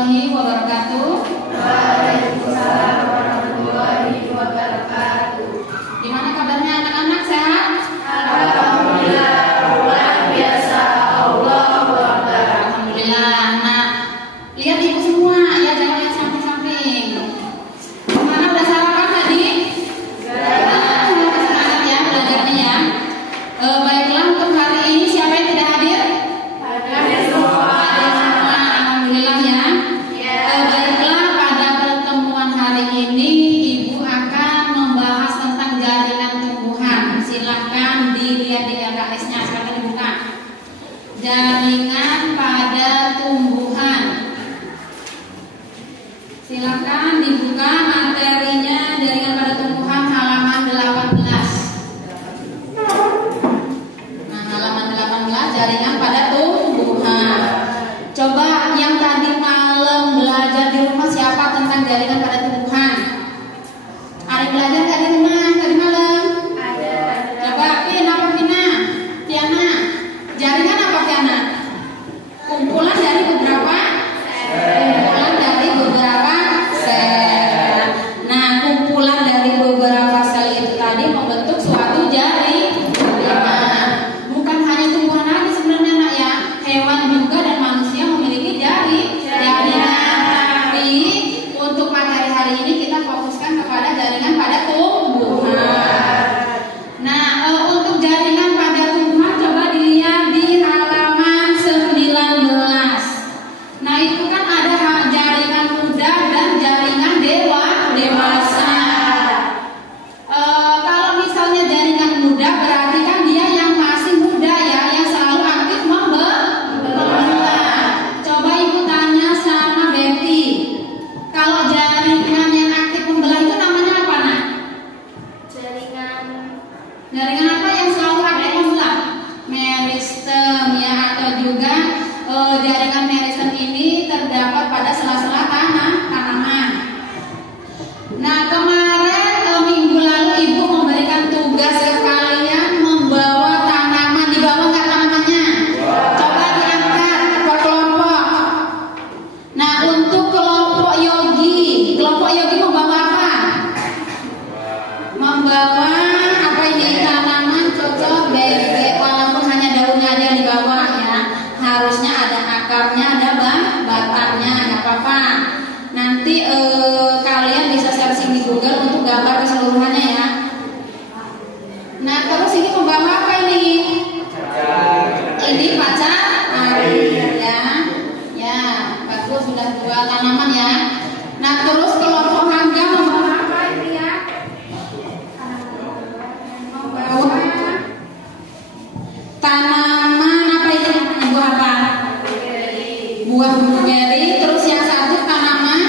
warahmatullahi wabarakatuh. Waalaikumsalam warahmatullahi wabarakatuh. Gimana kabarnya anak-anak, sehat? Alhamdulillah, luar biasa. Allahu Akbar. Alhamdulillah. Nah, lihat ibu semua ya, jangan lihat samping-samping. Gimana, udah sarapan tadi? Semangat ya belajarnya ya. Baiklah, untuk hari ini siapa yang tidak hadir? Hadir semua. Alhamdulillah ya. Baiklah, pada pertemuan hari ini Ibu akan membahas tentang jaringan tumbuhan. Silahkan dilihat di LKS-nya, sekarang dibuka. Jaringan pada tumbuhan. Silahkan dibuka materinya, jaringan pada tumbuhan halaman 18. Nah, halaman 18 jaringan pada tumbuhan. Coba yang tadi malam belajar di rumah siapa tentang jaringan pada tumbuhan? Ada yang belajar nggak di rumah tadi malam? Ada. Coba Pin, apa Pina? Piana. Jaringan apa Piana? Kumpulan dari beberapa? Kumpulan dari beberapa sel. Nah, kumpulan dari beberapa sel itu tadi membentuk suatu jaringan. Bukan hanya tumbuhan aja sebenarnya nak ya, hewan juga dan manusia memiliki jaringan. Tapi untuk materi hari ini kita fokuskan kepada jaringan pada tumbuhan. Nah, untuk jaringan pada tumbuhan coba dilihat di halaman 19. Nah, itu kan ada jaringan muda dan jaringan dewasa. Kalau misalnya jaringan muda berarti kan dia yang masih muda ya, yang selalu aktif membelah. Coba Ibu tanya sama Betty, kalau jaringan yang aktif membelah itu namanya apa nak? Jaringan apa yang selalu aktif membelah? Meristem ya, atau juga jaringan meristem ini terdapat pada sela-sela tanaman. Nah, kemarin minggu lalu Ibu memberikan tugas ke kalian membawa tanaman. Dibawa nggak tanamannya? Coba diangkat per kelompok. Nah, untuk kelompok yogi membawa apa? Membawa apa ini? Tanaman cocok bebek, walaupun hanya daunnya aja yang dibawa ya. Harusnya ada akarnya, ada batangnya, nggak apa-apa. Nanti kalian bisa searching di Google untuk gambar keseluruhannya ya. Nah, terus ini membawa apa ini? Ini pacar air ya. Ya, bagus, sudah 2 tanaman ya. Nah, terus kelompok mangga membawa apa ini ya? Membawa tanaman apa ini? Buah apa? Buah blueberry. Terus yang satu tanaman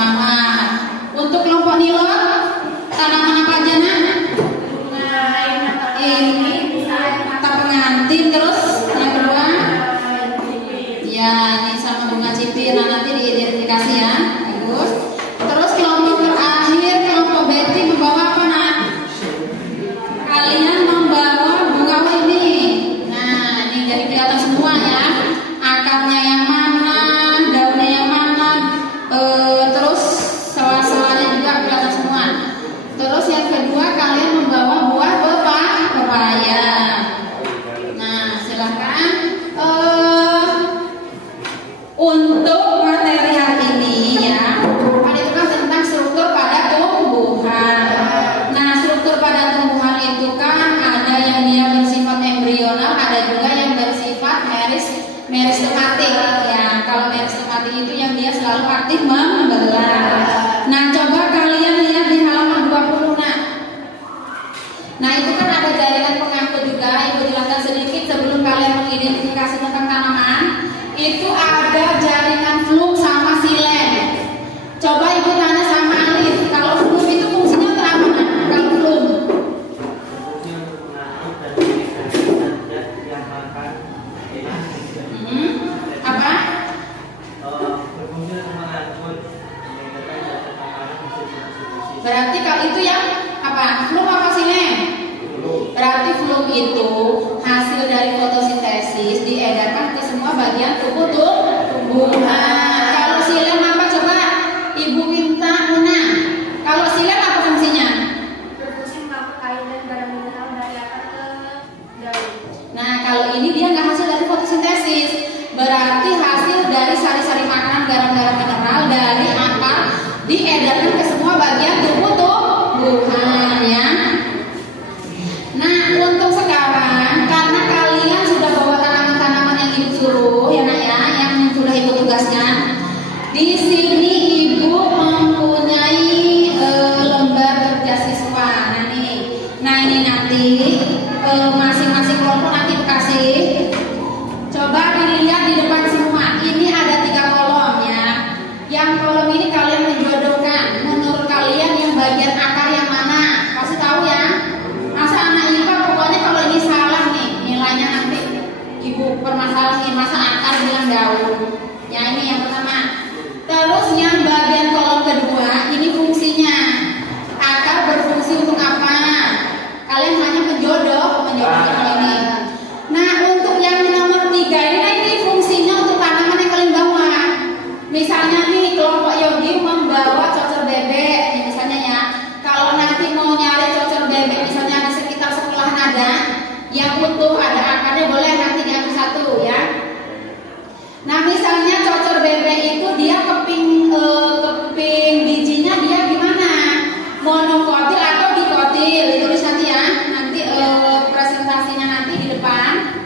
mawar. Untuk kelompok nilon tanaman apa aja nak? Ini mata pengantin. Terus yang kedua ya, ini sama bunga cipir. Nah, nanti diidentifikasi ya. Bagus. Terus kelompok terakhir, kelompok Betty membawa apa nak? Kalian membawa bunga ini. Nah, ini jadi kelihatan semua ya. Akarnya yang mana, daunnya yang mana, terus sela-selanya juga kelihatan semua. Terus yang kedua kalian membawa buah pepaya. Nah, silahkan. Untuk materi hari ini ya, itu kan tentang struktur pada tumbuhan. Nah, struktur pada tumbuhan itu kan ada yang dia bersifat embrional, ada juga yang bersifat meristematik ya. Kalau meristematik itu yang dia selalu aktif membelah. Nah, coba kalian lihat di halaman 20 nak. Nah, itu kan ada jaringan pengangkut juga. Ibu jelaskan sedikit sebelum kalian mengidentifikasi tentang tanaman. Itu ada jaringan flum sama silen. Coba Ibu tanya sama Alif, kalau flum itu fungsinya untuk apa nak? Kalau flum apa? Berarti kalau itu yang apa? Flum apa silen? Berarti flum itu hasil dari fotosintesis diedarkan ke semua bagian tubuh tumbuhan. dia nggak hasil dari fotosintesis, berarti hasil dari sari-sari makanan, garam-garam mineral dari akar diedarkan ke semua bagian tubuh tumbuhan ya. Nah untuk sekarang karena kalian sudah bawa tanaman-tanaman yang ibu suruh ya nak ya, yang sudah ibu tugasnya, di sini ibu mempunyai lembar kerja siswa. Nah ini nanti masing-masing kelompok nanti dikasih. Coba dilihat di depan semua. Ini ada 3 kolom ya. Yang kolom ini kalian menjodohkan. Menurut kalian yang bagian akar yang mana? Pasti tahu ya. Masa anak IPA pokoknya kalau ini salah nih nilainya nanti ibu permasalahin. Masa akar bilang daun. Ya ini yang pertama. Terus yang bagian kolom kedua ini fungsinya. Akar berfungsi untuk apa? Kalian hanya menjodoh kalau ini. Nah untuk yang nomor 3 ini fungsinya untuk tanaman yang kalian bawa. Misalnya nih kelompok Yogi membawa cocor bebek nih misalnya ya. Kalau nanti mau nyari cocor bebek misalnya di sekitar sekolahan ada yang utuh ada akarnya, boleh nanti diambil 1 ya. Nah misalnya cocor bebek itu dia keping bijinya dia gimana? Monokotil atau dikotil, ditulis nanti ya. Nanti presentasinya nanti di depan.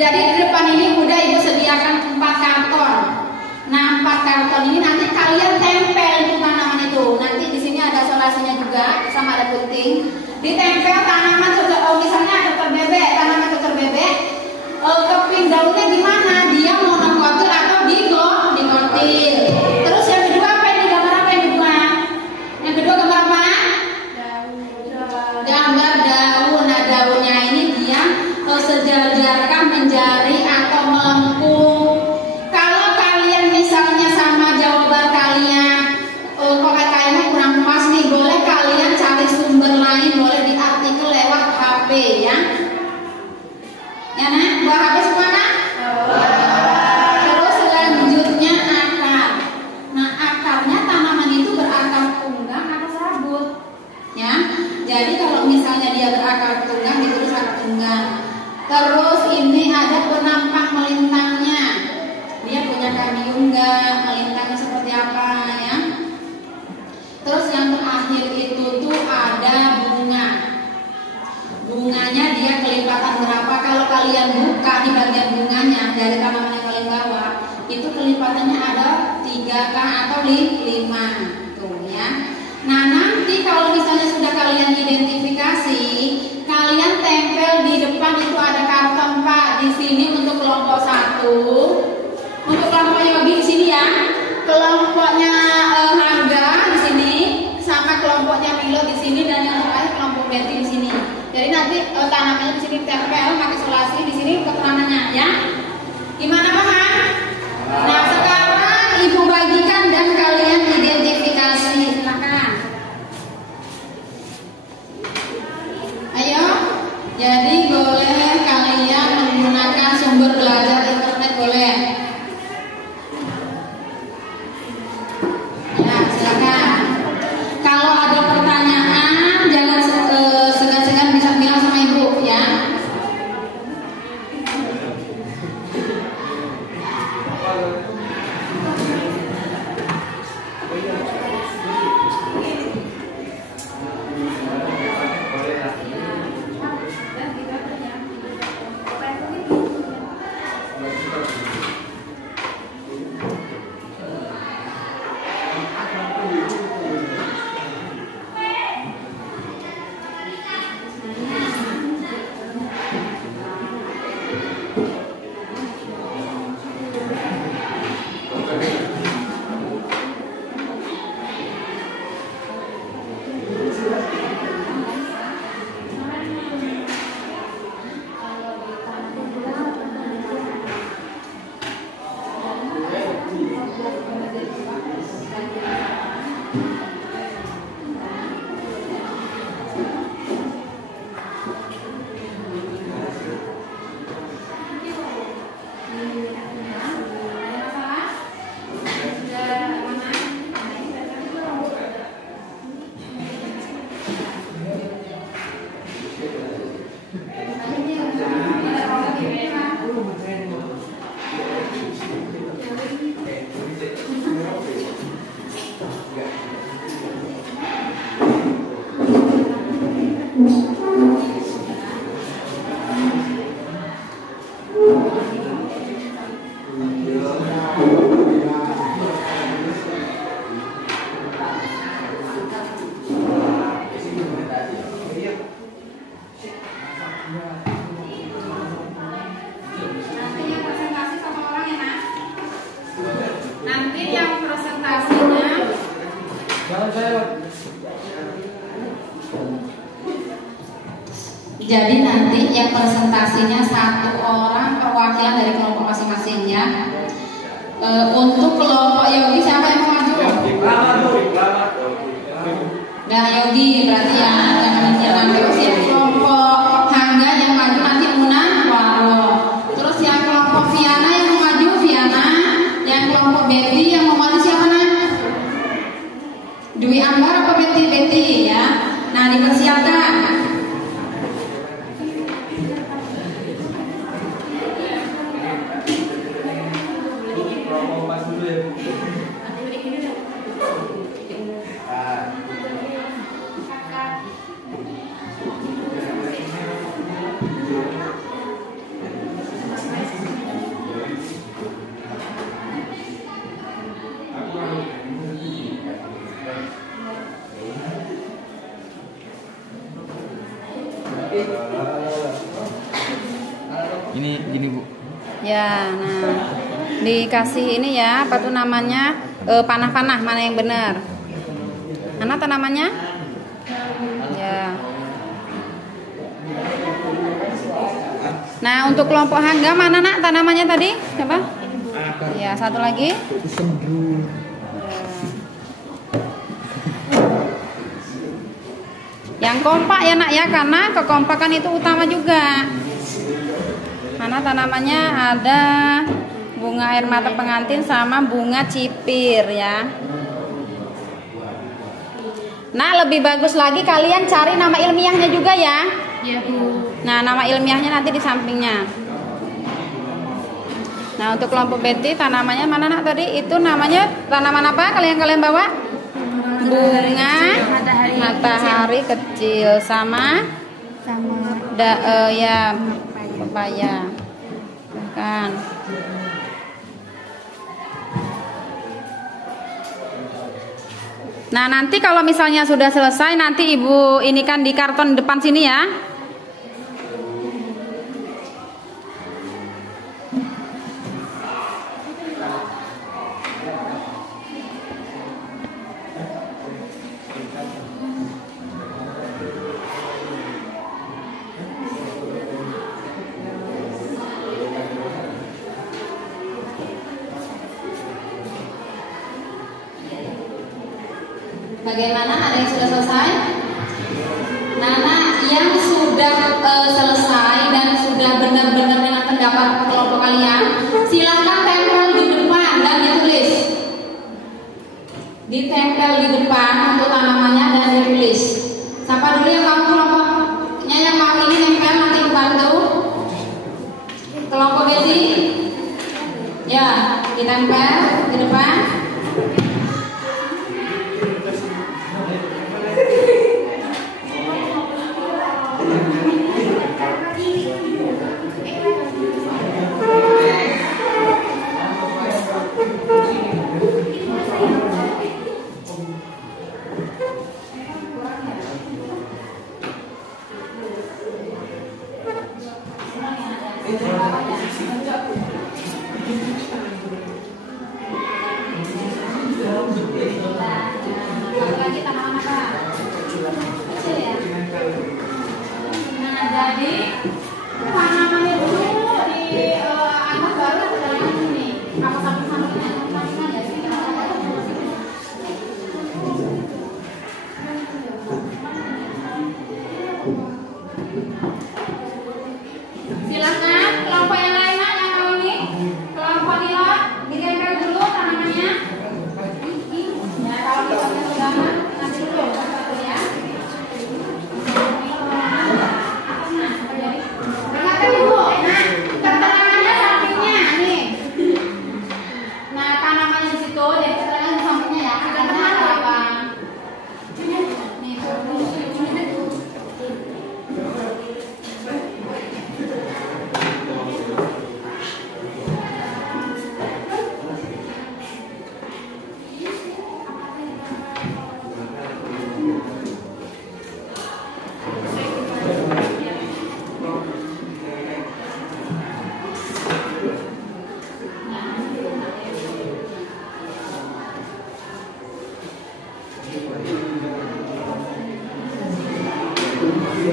Jadi di depan ini udah ibu sediakan 4 karton. Nah 4 karton ini nanti kalian tempel di tanaman itu. Nanti di sini ada solasinya juga sama ada gunting. Ditempel tanaman cocor, misalnya cocor bebek, tanaman cocor bebek. Keping daunnya gimana? Dia monokotil atau dikotil. Terus yang kedua apa ini? Gambar apa yang kedua? Yang kedua gambar apa? Gambar daun. Nah daunnya ini dia sejajarkan menjari atau melengkung. Kalau kalian misalnya sama jawaban kalian kok kayaknya kurang pas nih, boleh kalian cari sumber lain, boleh di artikel lewat HP ya. Ya nak, bawa HP semua nak? Terus selanjutnya akar. Nah akarnya tanaman itu berakar tunggang atau serabut ya. Jadi kalau misalnya dia berakar tunggang ditulis akar tunggang. Terus ini ada penampang melintangnya. Dia punya kamium nggak? Melintangnya seperti apa ya? Terus yang terakhir itu tuh ada bunga. Bunganya dia kelipatan berapa? Kalau kalian buka di bagian bunganya dari tanaman yang kalian bawa, itu kelipatannya ada 3K atau 5 tuh ya. Nah nanti kalau misalnya sudah kalian identifikasi, kalian tempel di depan itu ada karton Pak. Di sini untuk kelompok 1, untuk kelompok Yogi di sini ya, kelompoknya Harga di sini, sama kelompoknya Milo di sini, dan yang terakhir kelompok Betty di sini. Jadi nanti tanamannya di sini tempel pakai isolasi, di sini keterangannya ya. Gimana paham? Nah sekarang ibu bagikan dan kalian identifikasi. Silakan. Ayo. Jadi boleh kalian menggunakan sumber belajar internet boleh. Ya silakan. Kalau ada pertanyaan jangan segan-segan bisa bilang sama ibu ya. Jadi nanti yang presentasinya satu orang perwakilan dari kelompok masing-masing ya. Untuk kelompok Yogi siapa yang mau maju? Nah Yogi berarti ya jangan terus ya. Kelompok Hangga yang maju nanti Muna Waro. Terus yang kelompok Viana yang mau maju Viana. Yang kelompok Betty yang mau maju siapa nak? Dwi Ambar apa Betty ya. Nah dipersiapkan. Gini Bu. Ya, nah dikasih ini ya, apa tuh namanya, panah-panah mana yang benar? Mana tanamannya? Ya. Nah untuk kelompok Hangga mana nak tanamannya tadi? Siapa? Ya satu lagi. Yang kompak ya nak ya, karena kekompakan itu utama juga. Mana tanamannya? Ada bunga air mata pengantin sama bunga cipir ya. Nah lebih bagus lagi kalian cari nama ilmiahnya juga ya. Iya Bu. Nah nama ilmiahnya nanti di sampingnya. Nah untuk kelompok Betty tanamannya mana nak tadi? Itu namanya tanaman apa kalian bawa? Bunga matahari kecil sama ya pepaya kan. Nah nanti kalau misalnya sudah selesai nanti ibu ini kan di karton depan sini ya. Bagaimana, ada yang sudah selesai? Nana yang sudah selesai dan sudah benar-benar dengan pendapat kelompok kalian, silakan tempel di depan dan ditulis. Ditempel di depan untuk tanamannya dan ditulis. Siapa dulu yang kamu kelompoknya yang mau ini nempel nanti dibantu. Kelompok Betty, ya ditempel di depan. Lagi tanaman apa? Kecil ya? Nah jadi tanamannya dulu di anak baru atau tanaman ini? Apa samping-sampingnya? Sampingan ya? Silakan kelompok yang lain yang mau ini, kelompok Nila ditempel dulu tanamannya. Ya kalau misalnya sudah nanti dulu satu ya. Dengarkan ibu. Nah keterangannya sampingnya nih. Nah tanamannya di situ, jadi keterangan di sampingnya ya. Ada apa? Nih Nah,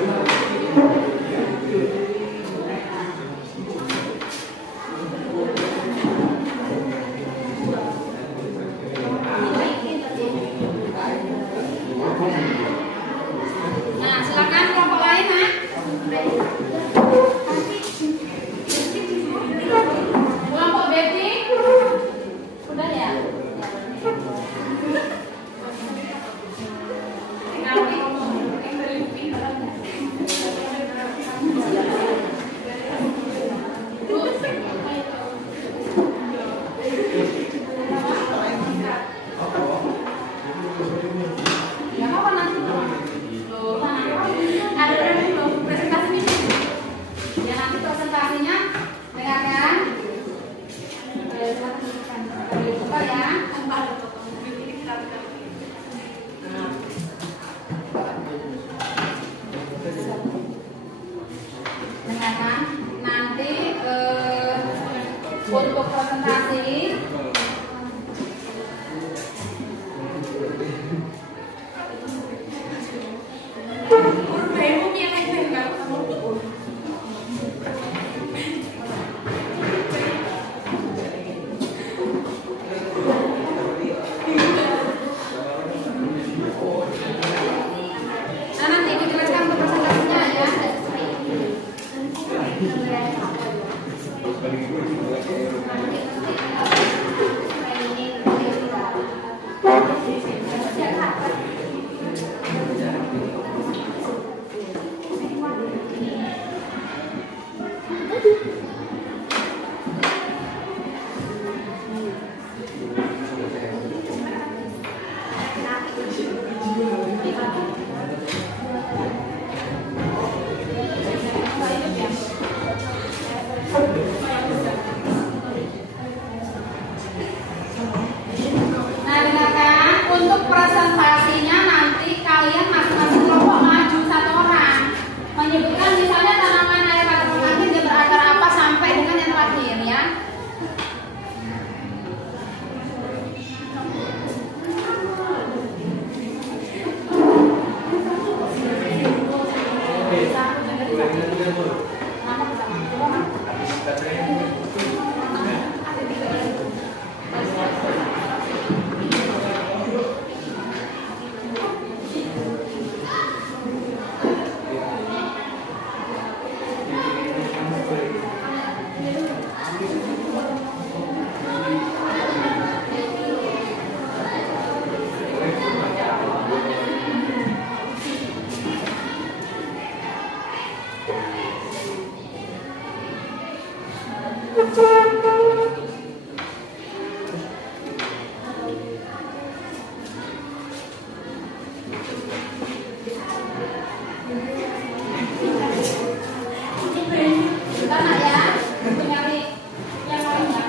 silakan kelompok lain, Nak. Kelompok baby. Udah ya? Ya apa nanti? Ada dulu presentasi ini. Ya nanti presentasinya dengarkan. Buka ya. Dengarkan. Nanti untuk presentasi nah, nanti dijelaskan untuk presentasinya ya. Nah, dengarkan, untuk presentasinya nanti kalian masing-masing kelompok maju satu orang menyebutkan misalnya tanaman air mata pengantin dia berakar apa sampai dengan yang terakhir ya. Bentar Nak ya, aku nyari yang lain ya.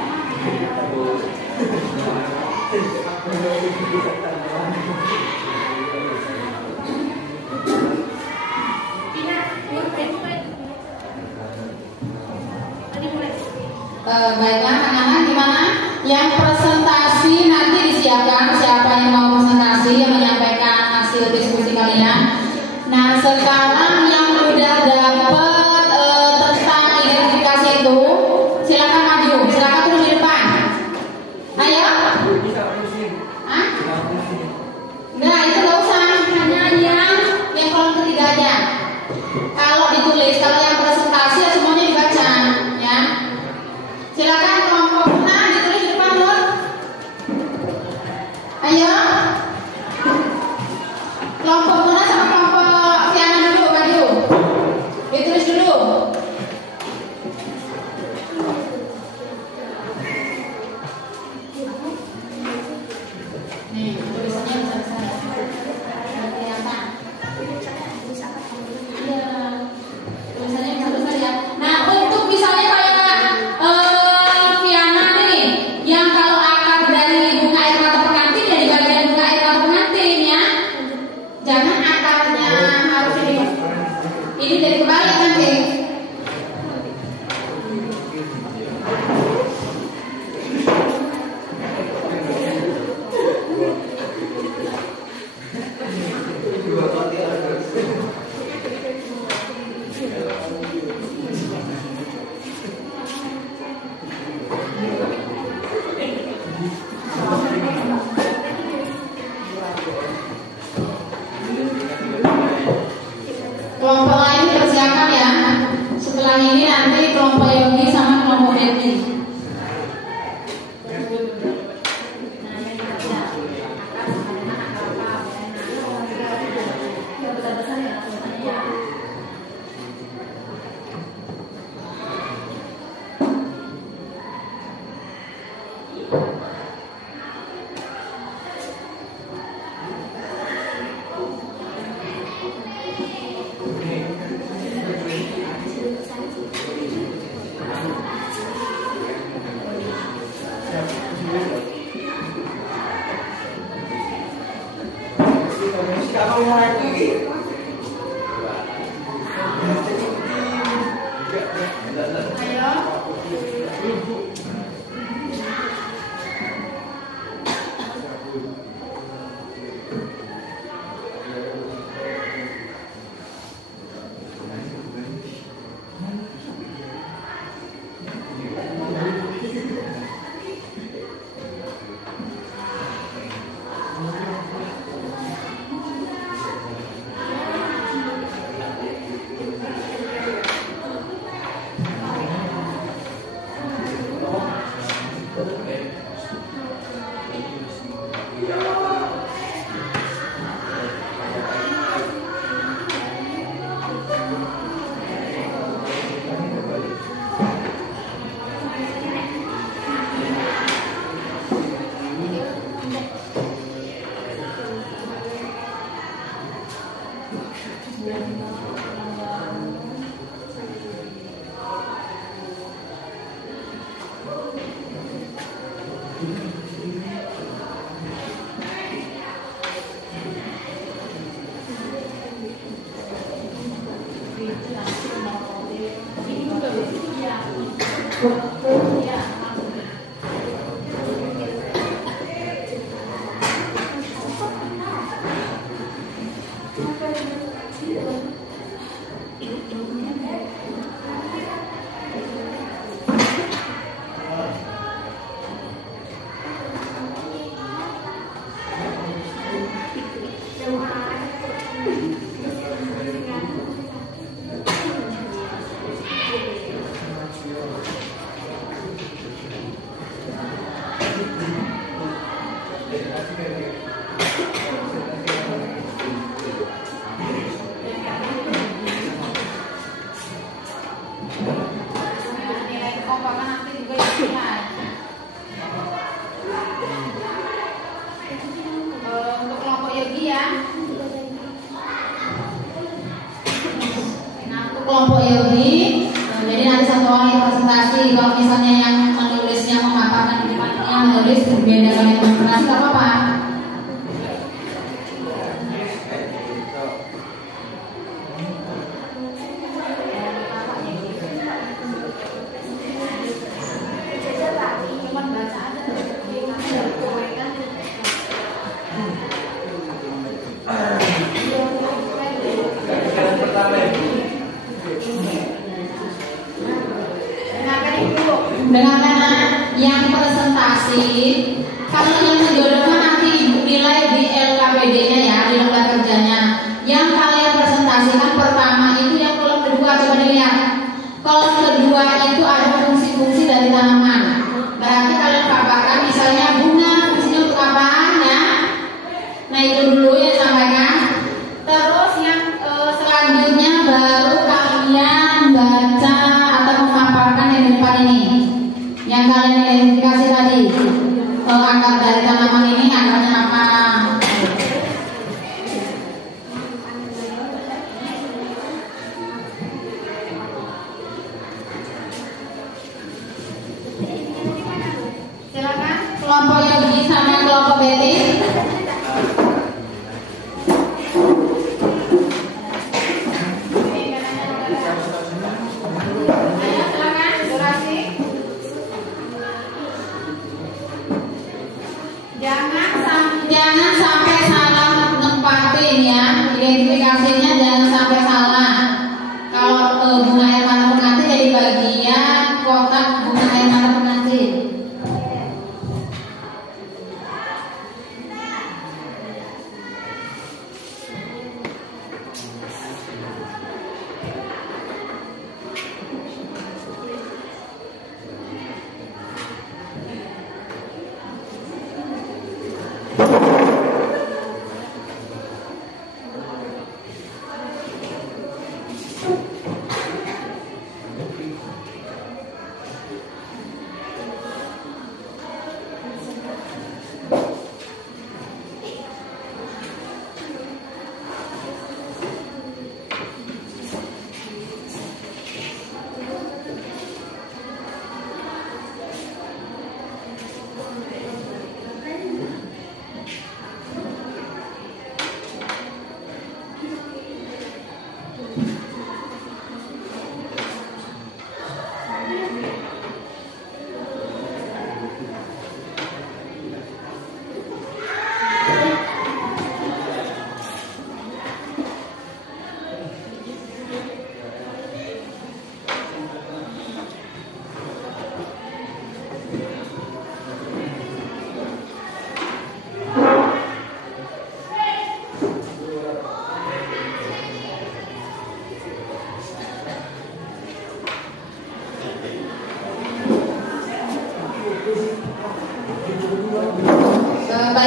Baiklah anak-anak, gimana? Yang presentasi nanti disiapkan siapa yang mau presentasi yang menyampaikan hasil diskusi kalian. Nah, sekarang yang udah dapet tentang identifikasi itu, silakan maju, silakan turun di depan. Ayo. Hah? Nah, itu nggak usah, hanya yang kolom ketiga aja. Kalau ditulis, kalau yang presentasi ya semuanya dibaca, ya. Silakan kelompok nah ditulis di depan Nur. Ayo. Kelompok Muna sama kelompok Tiana dulu maju. Ditulis dulu. Nih, tulisannya besar-besar. Kelihatan. Iya. Tulisannya besar-besar ya. Nah, untuk misalnya kayak Tiana nih, yang kalau akar dari bunga air mata pengantin ya di bagian bunga air mata pengantin ya. Jangan akarnya harus ini jadi kebalik nanti. dipersiapkan ya. Setelah ini nanti kelompok Yogi sama kelompok Betty. Kelompok Yogi, jadi nanti satu orang yang presentasi. Kalau misalnya yang menulisnya memaparkan di depannya menulis berbeda dengan yang presentasi, nggak apa-apa. Dengarkan yang presentasi, kalau yang menjodohkan nanti nilai di LKPD-nya ya, di lembar kerjanya. Yang kalian presentasikan pertama itu yang kolom kedua, coba dilihat. Kolom kedua itu ada fungsi-fungsi dari tanaman. Berarti kalian paparkan misalnya bunga, fungsinya untuk apaan ya? Nah itu dulu ya sampaikan. Terus yang selanjutnya baru kalian baca atau memaparkan yang di depan ini. Yang kalian identifikasi tadi, akar dari tanaman ini akarnya apa?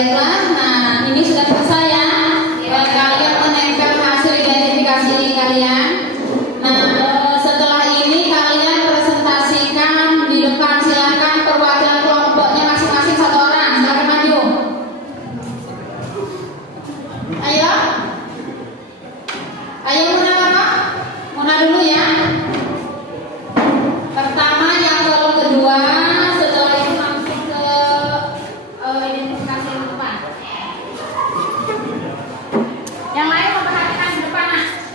Baiklah, nah ini sudah selesai ya. Kalian menempel hasil identifikasi ini kalian. Nah, setelah ini kalian presentasikan di depan. Silakan perwakilan kelompoknya masing-masing satu orang. Silakan maju. Ayo. Ayo Muna apa? Muna dulu ya. Pertama yang kolom kedua, setelah itu langsung ke identifikasi yang depan. Yang lain memperhatikan di depan.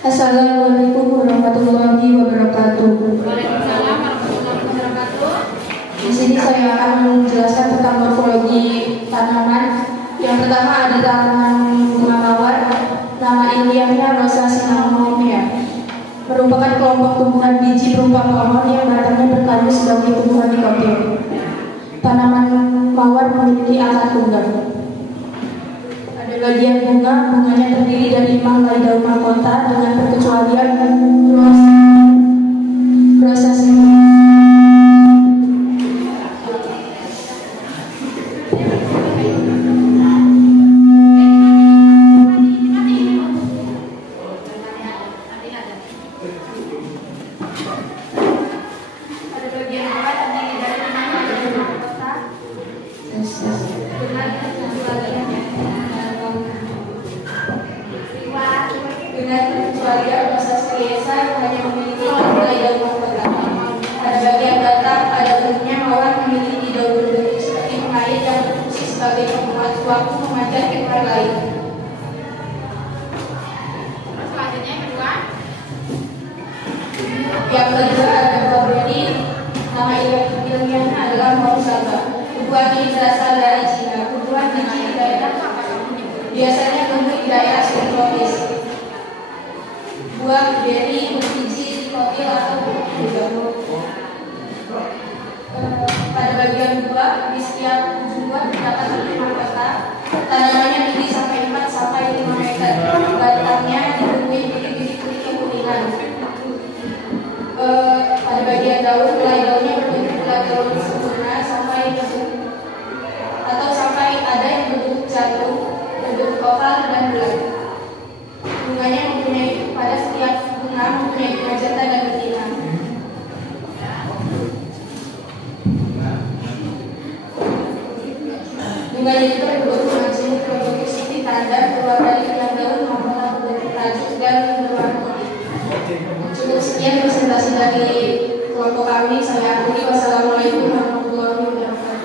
Assalamualaikum warahmatullahi wabarakatuh. Waalaikumsalam warahmatullahi wabarakatuh. Di sini saya akan menjelaskan tentang morfologi tanaman. Yang pertama ada tanaman bunga mawar. Nama ilmiahnya Rosa cinnamomea. Merupakan kelompok tumbuhan biji berupa pohon yang batangnya berkayu sebagai tumbuhan dikotil. Tanaman mawar memiliki akar tunggal. Ada bagian bunganya terdiri dari 5 helai daun mahkota dengan perkecualian Rosa cinnamomea. Yang kedua ada Bobroni. Nama ilmiahnya adalah Mausaba. Tumbuhan ini berasal dari Cina. Tumbuhan biji di daerah biasanya tumbuh di daerah subtropis. Buah beri berbiji dikotil atau bergabung. Pada bagian buah di setiap ujung buah terdapat 5 mahkota. Tanamannya tinggi sampai 4 sampai 5 meter. Batangnya dipenuhi bilik-bilik kuning kekuningan. Pada bagian daun, helai daunnya berbentuk helai daun sempurna sampai ada yang berbentuk jantung, berbentuk oval dan bulat. Bunganya pada setiap bunga mempunyai majenta dan betina. Bunganya juga berbentuk langsung berbentuk siti tanda keluar dari dalam daun mahkota berbentuk tajuk dan berwarna putih. Cukup sekian presentasi dari kelompok kami. Saya akhiri. Wassalamualaikum warahmatullahi wabarakatuh.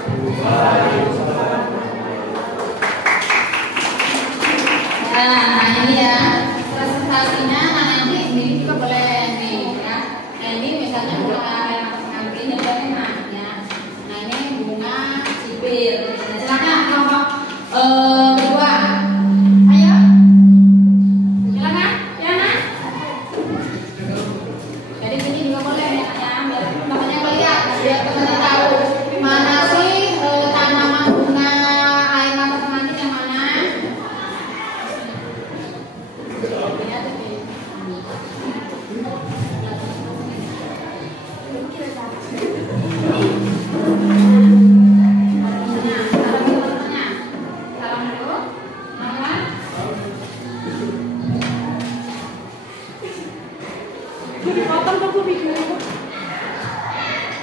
Nah, ini ya presentasinya. Nah, nanti ini juga boleh nih ya. Nah, ini misalnya bunga nanti ya. Nah, ini bunga sipir. Silakan kelompok kedua. Ayo. Silakan. Silakan. Jadi sini juga boleh ya, biar teman-temannya lihat, biar teman-teman tahu mana sih tanaman bunga air mata pengantin yang mana. Salam dulu.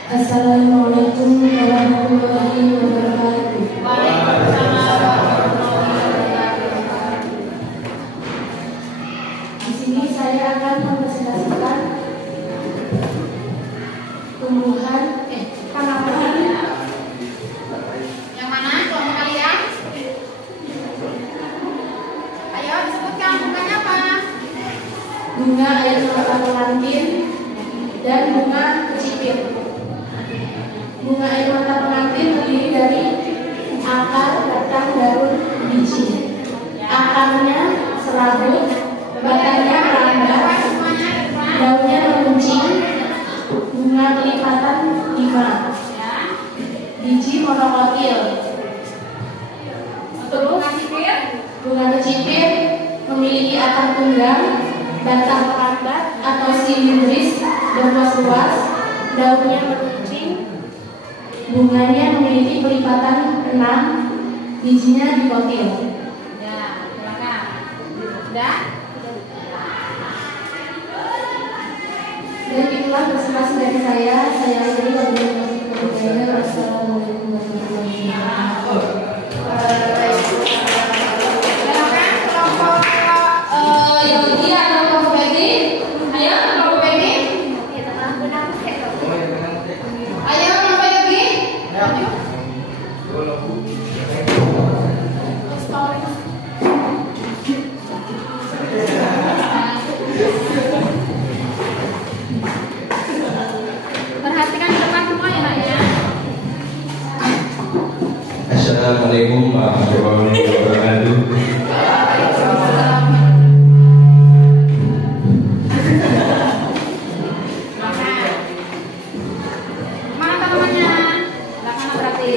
Assalamualaikum warahmatullahi wabarakatuh. Waalaikumsalam warahmatullahi wabarakatuh. Di sini saya akan mempresentasikan tumbuhan tanaman. Yang mana kelompok kalian? Ayo disebutkan bunganya apa? Bunga air mata pengantin dan bunga kecipir. Bunga air mata pengantin terdiri dari akar, batang, daun, biji. Akarnya serabut, batangnya merambat, daunnya meruncing, bunga kelipatan 5, biji monokotil. Terus bunga kecipir memiliki akar tunggal, batang merambat atau silindris dan luas-luas, daunnya meruncing, bunganya memiliki pelipatan 6, bijinya dipotil. Ya, silakan. Udah? Dan itulah presentasi dari saya. Saya akhiri wabillahi taufiq wal hidayah. Wassalamualaikum warahmatullahi wabarakatuh. Silakan kelompok Yogi atau kelompok Peggy. Ayo kelompok Peggy. Ayo kelompok Yogi. Perhatikan ke depan semua ya, Nak ya. Assalamualaikum warahmatullahi wabarakatuh. Mana tanamannya? Belakang berarti.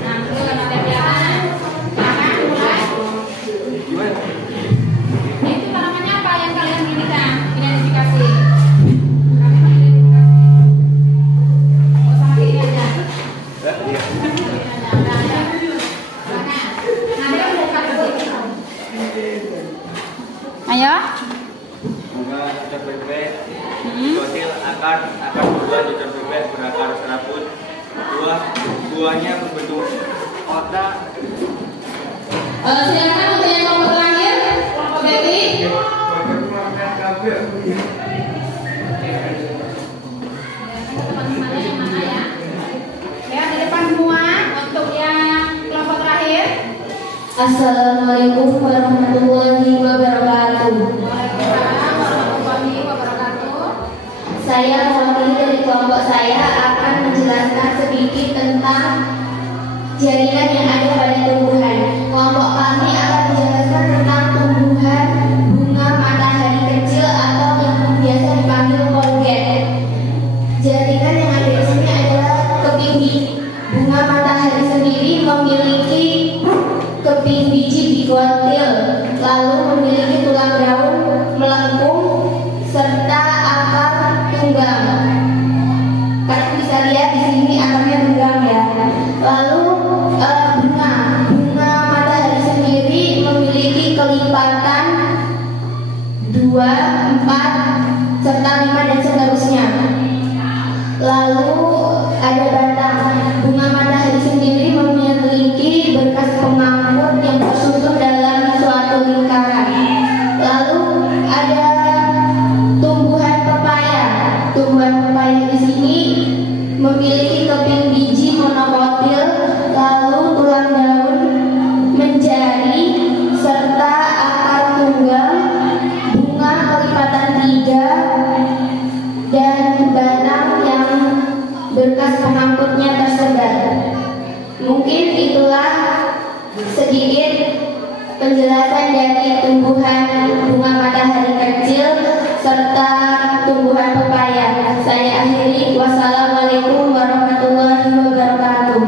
Nah, itu nanti kelihatan. Silakan mulai. Itu tanamannya apa yang kalian inikan? Identifikasi. Kami mau identifikasi. Oh, sama kayak ini aja. Ayo. Bunga cocok bebek, fosil akar buah cocok bebek berakar serabut, buahnya berbentuk kotak. Silakan untuk yang kelompok terakhir, kelompok Betty. Teman-temannya yang mana ya? Ya, di depan semua untuk yang kelompok terakhir. Assalamualaikum warahmatullahi wabarakatuh. Waalaikumsalam warahmatullahi wabarakatuh. Saya mewakili dari kelompok saya akan menjelaskan sedikit tentang jaringan yang ada pada tumbuhan. Kelompok kami akan menjelaskan tentang tumbuhan bunga matahari kecil atau yang biasa dipanggil kolget. Jaringan yang ada di sini adalah keping biji. Bunga matahari sendiri memiliki keping biji digotil, lalu memiliki tulang daun melengkung serta akar tunggang. Kalian bisa lihat di sini akarnya tunggang ya. Lalu bunga matahari sendiri memiliki kelipatan 2, 4, serta 5 dan seterusnya. Lalu ada batang. Bunga matahari sendiri memiliki berkas pengangkut yang tersusun dalam suatu lingkaran. Lalu ada tumbuhan pepaya. Tumbuhan pepaya di sini memiliki keping biji monokotil, lalu tulang daun menjari serta akar tunggal, bunga kelipatan 3 dan batang yang berkas pengangkutnya tersebar. Mungkin itulah sedikit penjelasan dari tumbuhan bunga matahari kecil serta tumbuhan pepaya. Saya akhiri. Wassalamualaikum warahmatullahi wabarakatuh.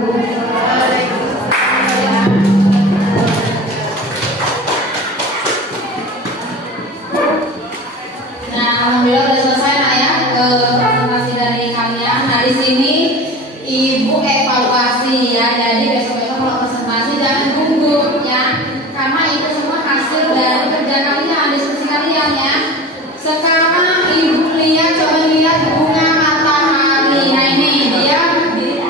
Nah, alhamdulillah udah selesai Nak ya presentasi dari kalian. Nah, di sini Ibu evaluasi ya. Jadi besok-besok kalau presentasi jangan gugup ya. Karena itu semua hasil dari kerja kalian, diskusi kalian ya. Sekarang Ibu lihat, coba lihat bunga matahari. Nah, ini dia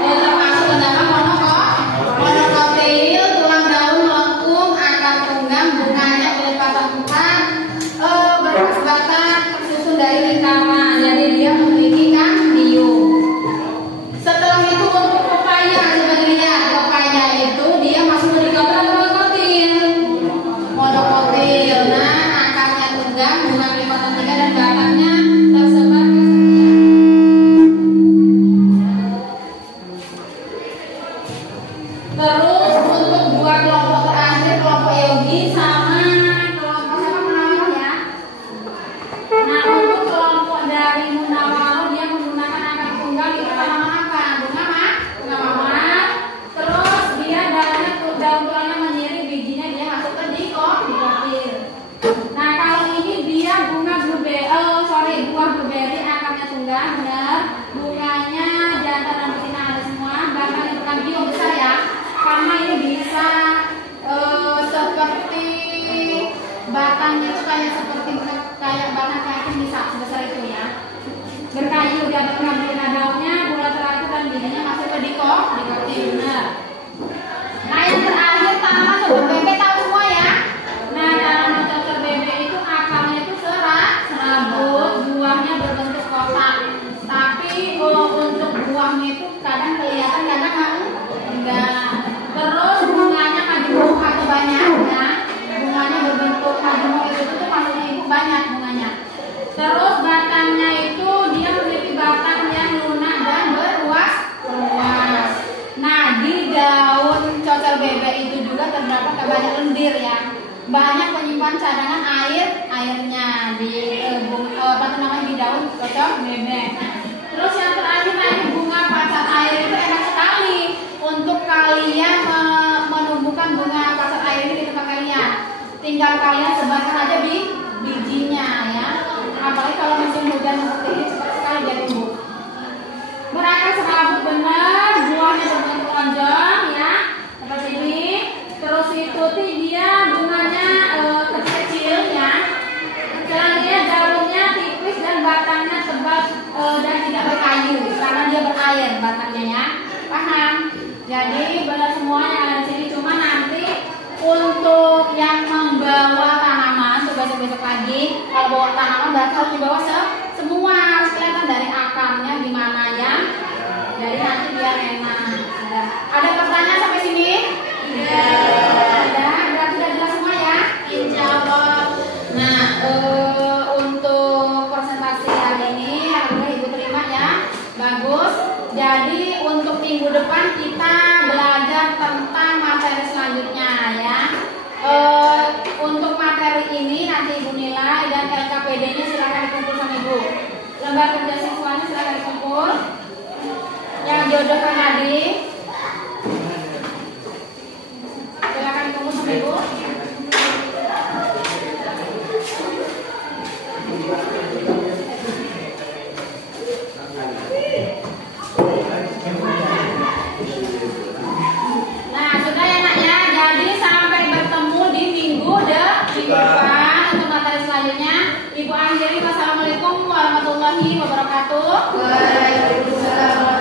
termasuk ke dalam monokotil, tulang daun melengkung, akar tunggang, bunganya kelipatan 4, berkas batang tersusun dari lingkaran. Jadi dia memiliki kandium. Setelah itu untuk pepaya, coba dilihat pepaya itu dia masuk dari gambar monokotil. Monokotil. Nah, akarnya tunggang, bunga kelipatan 3 dan batangnya tersebar ke terus untuk dua kelompok terakhir, kelompok Yogi sama kelompok siapa Munawwaroh ya. Nah, untuk kelompok dari Munawwaroh dia menggunakan akar tunggal itu tanaman apa? Bunga mawar. Terus dia daun-daunnya menyiri, bijinya dia masukkan di kotil. Nah, kalau ini dia buah blueberry, akarnya tunggal, benar. Bunganya jantan dan betina ada semua. Batangnya bukan biom besar ya, karena ini bisa menyiapkan cadangan airnya di di daun cocok bebek. Terus yang terakhir nanti bunga pacar air itu enak sekali untuk kalian menumbuhkan bunga pacar air ini di tempat kalian. Tinggal kalian sebarkan aja bijinya ya. Apalagi kalau musim hujan seperti ini cepat sekali dia tumbuh. Berakar serabut benar, buahnya berbentuk lonjong ya, seperti ini. Terus ikuti dia bunganya kecil-kecil ya. Sekarang dia daunnya tipis dan batangnya tebal dan tidak berkayu karena dia berair batangnya ya. Paham? Jadi benar semua yang ada di sini, cuma nanti untuk yang membawa tanaman besok-besok lagi kalau bawa tanaman berarti harus dibawa semua, harus kelihatan dari akarnya gimana ya. Jadi nanti biar enak. Ada pertanyaan sampai sini? Iya. Ada, berarti sudah jelas semua ya? Insya Allah. Nah, untuk presentasi hari ini yang udah Ibu terima ya, bagus. Jadi untuk minggu depan kita belajar tentang materi selanjutnya ya. Untuk materi ini nanti Ibu nilai dan LKPD-nya silakan dikumpul sama Ibu. Lembar kerja siswanya silakan dikumpul. Yang jodohkan tadi silakan dikumpul sama Ibu. Nah, sudah ya nak ya. Jadi sampai bertemu di minggu depan untuk materi selanjutnya. Ibu akhiri, wassalamualaikum warahmatullahi wabarakatuh. Waalaikumsalam.